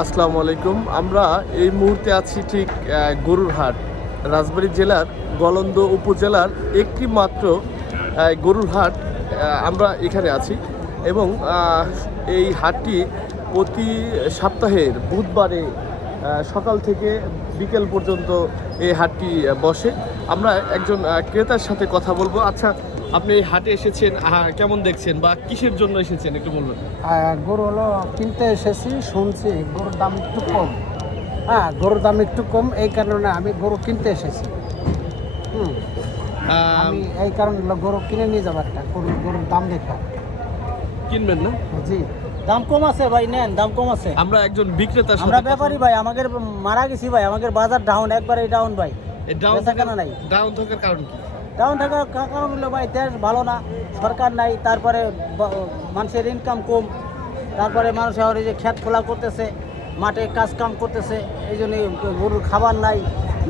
আসসালামু আলাইকুম। আমরা এই মুহূর্তে আছি ঠিক গরুর হাট, রাজবাড়ী জেলার গলন্দ উপজেলার একটি মাত্র গরুর হাট। আমরা এখানে আছি এবং এই হাটটি প্রতি সপ্তাহের বুধবারে সকাল থেকে বিকেল পর্যন্ত এই হাটটি বসে। আমরা একজন ক্রেতার সাথে কথা বলবো। আচ্ছা, আপনি এই হাটে এসেছেন, কেমন দেখছেন বা কিসের জন্য এসেছেন একটু বলবেন? গরু হলো কিনতে এসেছি, শুনছি গরুর দাম একটু কম। গরুর দাম একটু কম, এই কারণে আমি গরু কিনতে এসেছি। আমি এই কারণে গরু কিনে নিয়ে যাবো একটা গরুর দাম দেখা। কিনবেন না? জি, দাম কম আছে ভাই, নেন, দাম কম আছে। আমরা একজন বিক্রেতার আমরা সাথে ব্যাপারী ভাই, আমাদের মারা গেছি ভাই, আমাদের বাজার ডাউন, একবারে ডাউন ভাই। বেচাকেনা নাই। ডাউন থাকার কারণ কি? ডাউন থাকার কারণ হলো ভাই, দেশ ভালো না, সরকার নাই, তারপরে মানুষের ইনকাম কম, তারপরে মানুষ আর এই যে ক্ষেত খোলা করতেছে, মাঠে কাজ কাম করতেছে, এই জন্য গরুর খাবার নাই,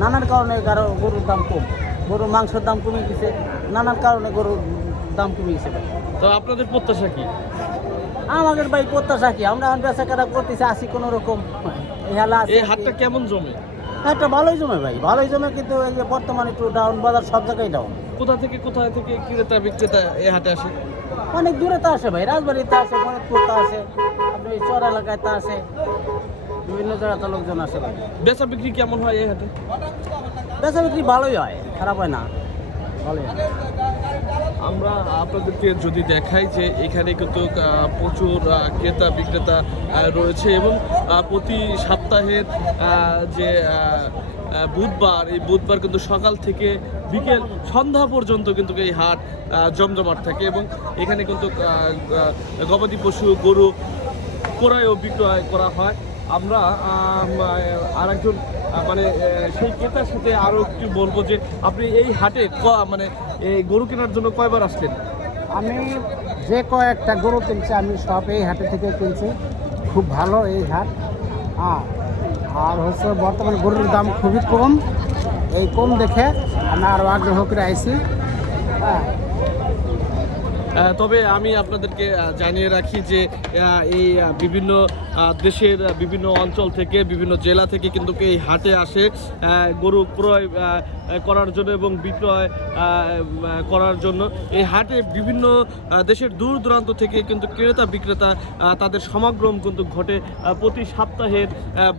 নানান কারণে গরুর দাম কম, গরুর মাংসের দাম কমে গেছে, নানান কারণে গরুর দাম কমে গেছে ভাই। তো আপনাদের প্রত্যাশা কি? আমাদের ভাই প্রত্যাশা কি, আমরা এখন বেচাকেনা করতেছি, আসি কোনো রকম। এই হাটটা কেমন জমে? একটা ভালোই জমে ভাই, ভালোই জমে, কিন্তু এই যে বর্তমানে একটু ডাউন, বাজার সব জায়গায় ডাউন। কোথায় থেকে ক্রেতা বিক্রেতা এই হাটে আসে? অনেক দূরে তো আসে ভাই, রাজবাড়িতে আসে, ফরিদপুর তো আসে, আপনি চর এলাকায় তো আসে, বিভিন্ন জায়গাতে লোকজন আসে ভাই। বেচা বিক্রি কেমন হয় এই হাটে? বেচা বিক্রি ভালোই হয়, খারাপ হয় না, ভালোই হয়। আমরা আপনাদেরকে যদি দেখাই যে এখানে কিন্তু প্রচুর ক্রেতা বিক্রেতা রয়েছে এবং প্রতি সপ্তাহের যে বুধবার, এই বুধবার কিন্তু সকাল থেকে বিকেল সন্ধ্যা পর্যন্ত কিন্তু এই হাট জমজমাট থাকে এবং এখানে কিন্তু গবাদি পশু, গরু ক্রয় ও বিক্রয় করা হয়। আমরা আর একজন মানে সেই ক্রেতার সাথে আরও একটু বলবো যে আপনি এই হাটে মানে এই গরু কেনার জন্য কয়বার আসলেন? আমি যে কয়েকটা গরু কিনছি আমি সব এই হাটে থেকে কিনছি। খুব ভালো এই হাট। আর হচ্ছে বর্তমানে গরুর দাম খুবই কম, এই কম দেখে আমি আরও আগ্রহ করে আইছি। তবে আমি আপনাদেরকে জানিয়ে রাখি যে এই বিভিন্ন দেশের বিভিন্ন অঞ্চল থেকে, বিভিন্ন জেলা থেকে কিন্তু এই হাটে আসে গরু ক্রয় করার জন্য এবং বিক্রয় করার জন্য। এই হাটে বিভিন্ন দেশের দূর দূরান্ত থেকে কিন্তু ক্রেতা বিক্রেতা তাদের সমাগম কিন্তু ঘটে প্রতি সপ্তাহের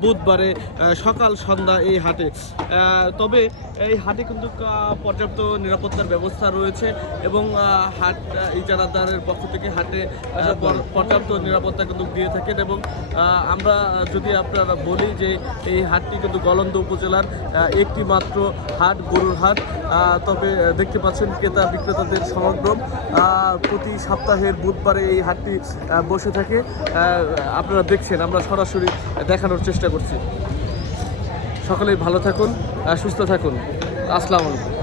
বুধবারে সকাল সন্ধ্যা এই হাটে। তবে এই হাটে কিন্তু পর্যাপ্ত নিরাপত্তার ব্যবস্থা রয়েছে এবং হাট ইজারাদারের পক্ষ থেকে হাটে পর্যাপ্ত নিরাপত্তা কিন্তু দিয়ে থাকেন এবং আমরা যদি আপনারা বলি যে এই হাটটি কিন্তু গলন্দ উপজেলার একটি মাত্র হাট, গরুর হাট। তবে দেখতে পাচ্ছেন ক্রেতা বিক্রেতাদের সমাগম প্রতি সপ্তাহের বুধবারে এই হাটটি বসে থাকে। আপনারা দেখছেন, আমরা সরাসরি দেখানোর চেষ্টা করছি। সকলেই ভালো থাকুন, সুস্থ থাকুন। আসসালামু আলাইকুম।